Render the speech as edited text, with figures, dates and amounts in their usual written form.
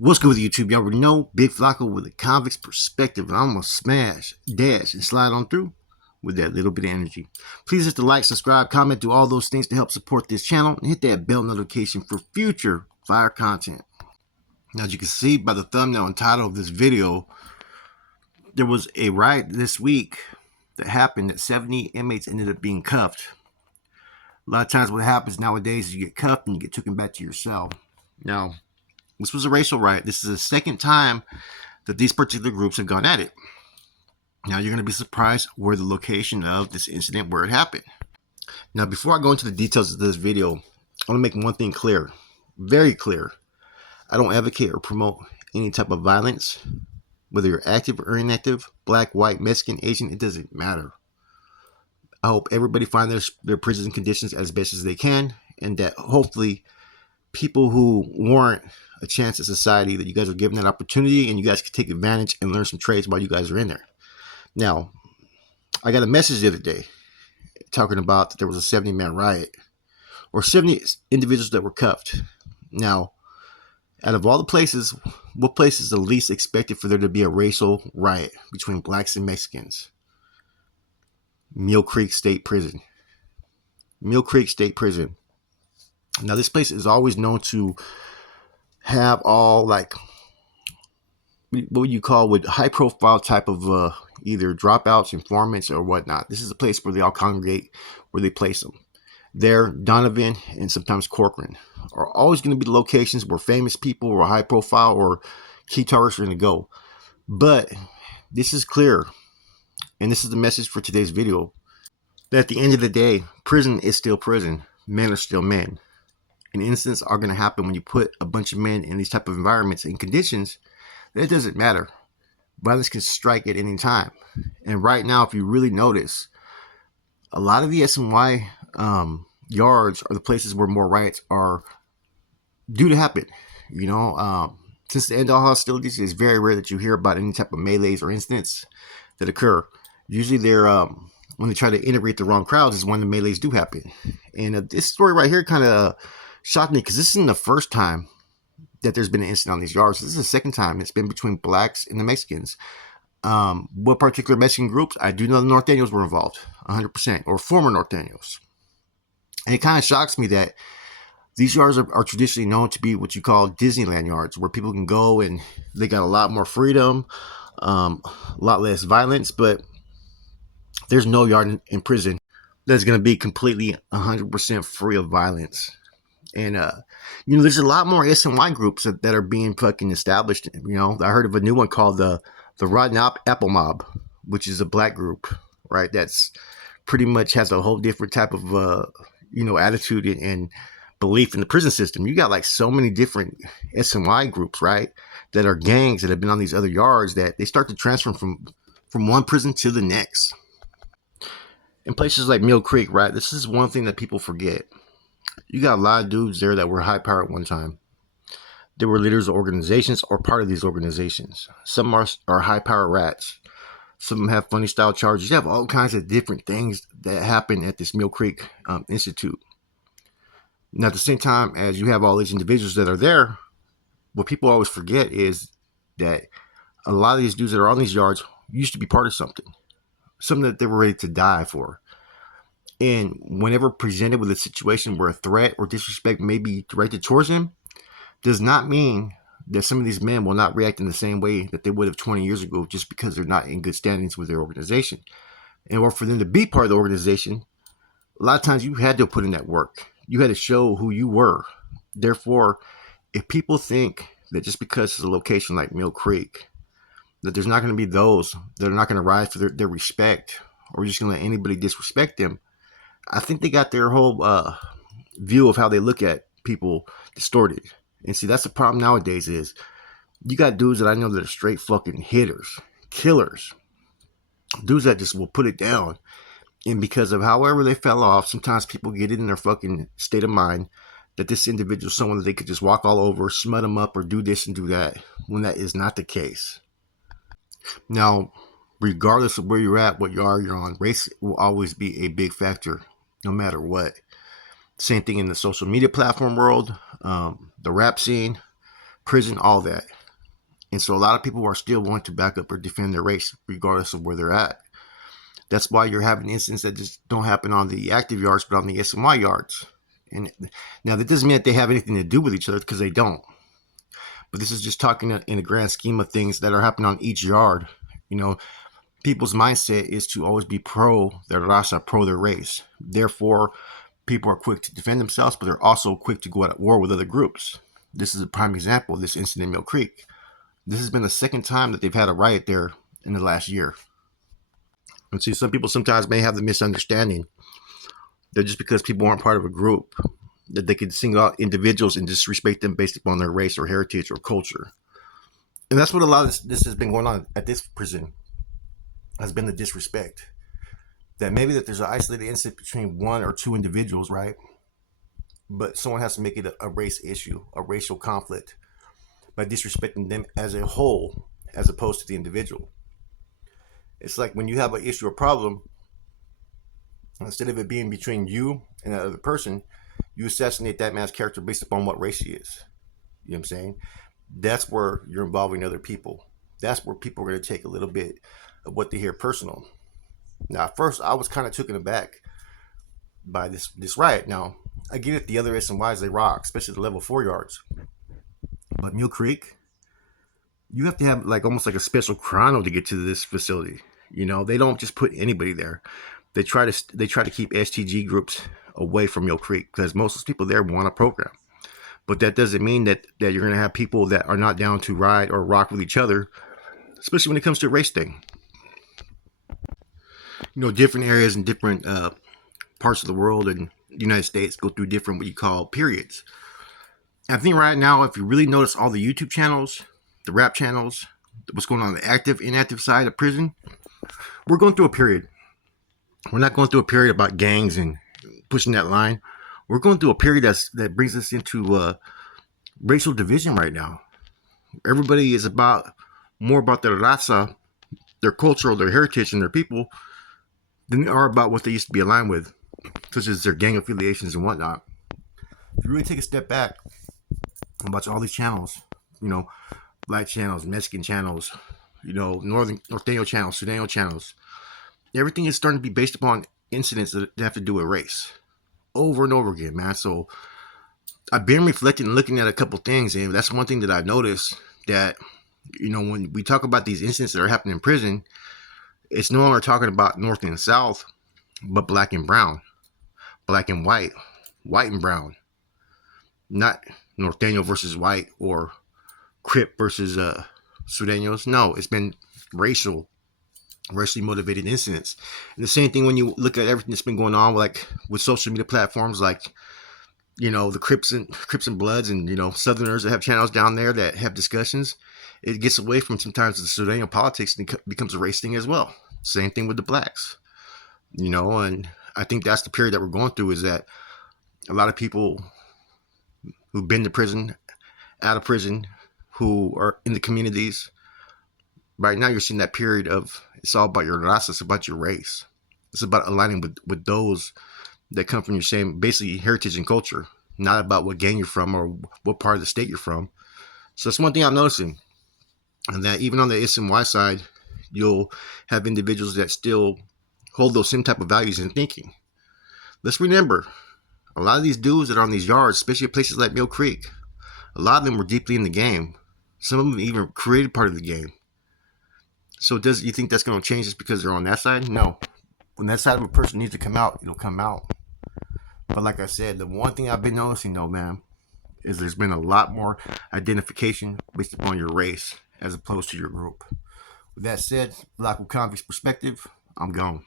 What's good with YouTube? You already know Big Flacco with a convict's perspective, and I'm gonna smash, dash, and slide on through with that little bit of energy. Please hit the like, subscribe, comment, do all those things to help support this channel, and hit that bell notification for future fire content. Now, as you can see by the thumbnail and title of this video, there was a riot this week that happened that 70 inmates ended up being cuffed. A lot of times what happens nowadays is you get cuffed and you get taken back to your cell. Now, this was a racial riot. This is the second time that these particular groups have gone at it. Now, you're going to be surprised where the location of this incident, where it happened. Now, before I go into the details of this video, I want to make one thing clear, very clear. I don't advocate or promote any type of violence, whether you're active or inactive, black, white, Mexican, Asian, it doesn't matter. I hope everybody find their prison conditions as best as they can, and that hopefully people who warrant a chance at society, that you guys are given that opportunity and you guys can take advantage and learn some trades while you guys are in there. Now, I got a message the other day talking about that there was a 70-man riot or 70 individuals that were cuffed. Now, out of all the places, what place is the least expected for there to be a racial riot between blacks and Mexicans? Mill Creek State Prison. Mill Creek State Prison. Now, this place is always known to have all, like, what you call with high profile type of either dropouts, informants, or whatnot. This is a place where they all congregate, where they place them. There, Donovan and sometimes Corcoran are always going to be the locations where famous people or high profile or key targets are going to go. But this is clear, and this is the message for today's video, that at the end of the day, prison is still prison. Men are still men. And incidents are going to happen when you put a bunch of men in these type of environments and conditions. That doesn't matter. Violence can strike at any time. And right now, if you really notice, a lot of the SNY yards are the places where more riots are due to happen. You know, since the end of all hostilities, it's very rare that you hear about any type of melees or incidents that occur. Usually they're when they try to integrate the wrong crowds is when the melees do happen. And this story right here kind of shocked me because this isn't the first time that there's been an incident on these yards. This is the second time it's been between blacks and the Mexicans. What particular Mexican groups? I do know the North Daniels were involved, 100%, or former North Daniels. And it kind of shocks me that these yards are traditionally known to be what you call Disneyland yards, where people can go and they got a lot more freedom, a lot less violence, but there's no yard in prison that's going to be completely 100% free of violence. And, you know, there's a lot more SNY groups that are being fucking established. You know, I heard of a new one called the Rotten Apple Mob, which is a black group, right? That's pretty much has a whole different type of, you know, attitude and belief in the prison system. You got like so many different SNY groups, right? That are gangs that have been on these other yards that they start to transfer from one prison to the next. In places like Mill Creek, right? This is one thing that people forget. You got a lot of dudes there that were high power at one time. They were leaders of organizations or part of these organizations. Some are high power rats. Some of them have funny style charges. You have all kinds of different things that happen at this Mill Creek Institute. Now, at the same time as you have all these individuals that are there, what people always forget is that a lot of these dudes that are on these yards used to be part of something that they were ready to die for. And whenever presented with a situation where a threat or disrespect may be directed towards him, does not mean that some of these men will not react in the same way that they would have 20 years ago just because they're not in good standings with their organization. In order for them to be part of the organization, a lot of times you had to put in that work. You had to show who you were. Therefore, if people think that just because it's a location like Mill Creek, that there's not going to be those that are not going to rise for their respect, or just going to let anybody disrespect them, I think they got their whole view of how they look at people distorted. And see, that's the problem nowadays is you got dudes that I know that are straight fucking hitters, killers, dudes that just will put it down. And because of however they fell off, sometimes people get in their fucking state of mind that this individual is someone that they could just walk all over, smut them up, or do this and do that, when that is not the case. Now, regardless of where you're at, what yard you're on, race will always be a big factor, no matter what. Same thing in the social media platform world, the rap scene, prison, all that. And so a lot of people are still wanting to back up or defend their race regardless of where they're at. That's why you're having incidents that just don't happen on the active yards, but on the SMY yards. And now that doesn't mean that they have anything to do with each other, because they don't. But this is just talking in a grand scheme of things that are happening on each yard. You know, people's mindset is to always be pro their raza, pro their race. Therefore, people are quick to defend themselves, but they're also quick to go at war with other groups. This is a prime example of this incident in Mill Creek. This has been the second time that they've had a riot there in the last year. And see, some people sometimes may have the misunderstanding that just because people aren't part of a group, that they could single out individuals and disrespect them based upon their race or heritage or culture. And that's what a lot of this has been going on at this prison, has been the disrespect. That maybe that there's an isolated incident between one or two individuals, right? But someone has to make it a race issue, a racial conflict, by disrespecting them as a whole, as opposed to the individual. It's like when you have an issue or problem, instead of it being between you and that other person, you assassinate that man's character based upon what race he is. You know what I'm saying? That's where you're involving other people. That's where people are going to take a little bit of what they hear personal. Now, at first, I was kind of taken aback by this riot. Now, I get it, the other SMYs, they rock, especially the level 4 yards. But Mill Creek, you have to have like almost like a special chrono to get to this facility. You know, they don't just put anybody there. They try to keep STG groups away from Mill Creek, because most of the people there want a program. But that doesn't mean that you're going to have people that are not down to ride or rock with each other, especially when it comes to a race thing. You know, different areas and different parts of the world and the United States go through different what you call periods. I think right now, if you really notice all the YouTube channels, the rap channels, what's going on the active, inactive side of prison, we're going through a period. We're not going through a period about gangs and pushing that line. We're going through a period that brings us into racial division right now. Everybody is more about their raza, their culture, their heritage, and their people than they are about what they used to be aligned with, such as their gang affiliations and whatnot. If you really take a step back and watch all these channels, you know, black channels, Mexican channels, you know, Norteño channels, Sudano channels, everything is starting to be based upon incidents that have to do with race over and over again, man. So I've been reflecting and looking at a couple things, and that's one thing that I've noticed, that, you know, when we talk about these incidents that are happening in prison, it's no longer talking about North and South, but black and brown, black and white, white and brown, not Norteño versus white or Crip versus Sureños. No, it's been racially motivated incidents. And the same thing when you look at everything that's been going on with social media platforms, like, you know, the Crips and Bloods, and, you know, Southerners that have channels down there that have discussions. It gets away from sometimes the Sureño politics and it becomes a race thing as well. Same thing with the blacks, you know. And I think that's the period that we're going through, is that a lot of people who've been to prison, out of prison, who are in the communities right now, you're seeing that period of, it's all about your raza, it's about your race, it's about aligning with those that come from your same basically heritage and culture, not about what gang you're from or what part of the state you're from. So that's one thing I'm noticing, and that even on the SMY side, you'll have individuals that still hold those same type of values and thinking. Let's remember, a lot of these dudes that are on these yards, especially places like Mill Creek, a lot of them were deeply in the game. Some of them even created part of the game. So you think that's going to change just because they're on that side? No. When that side of a person needs to come out, it'll come out. But like I said, the one thing I've been noticing, though, man, is there's been a lot more identification based upon your race as opposed to your group. With that said, Black Convict's perspective, I'm gone.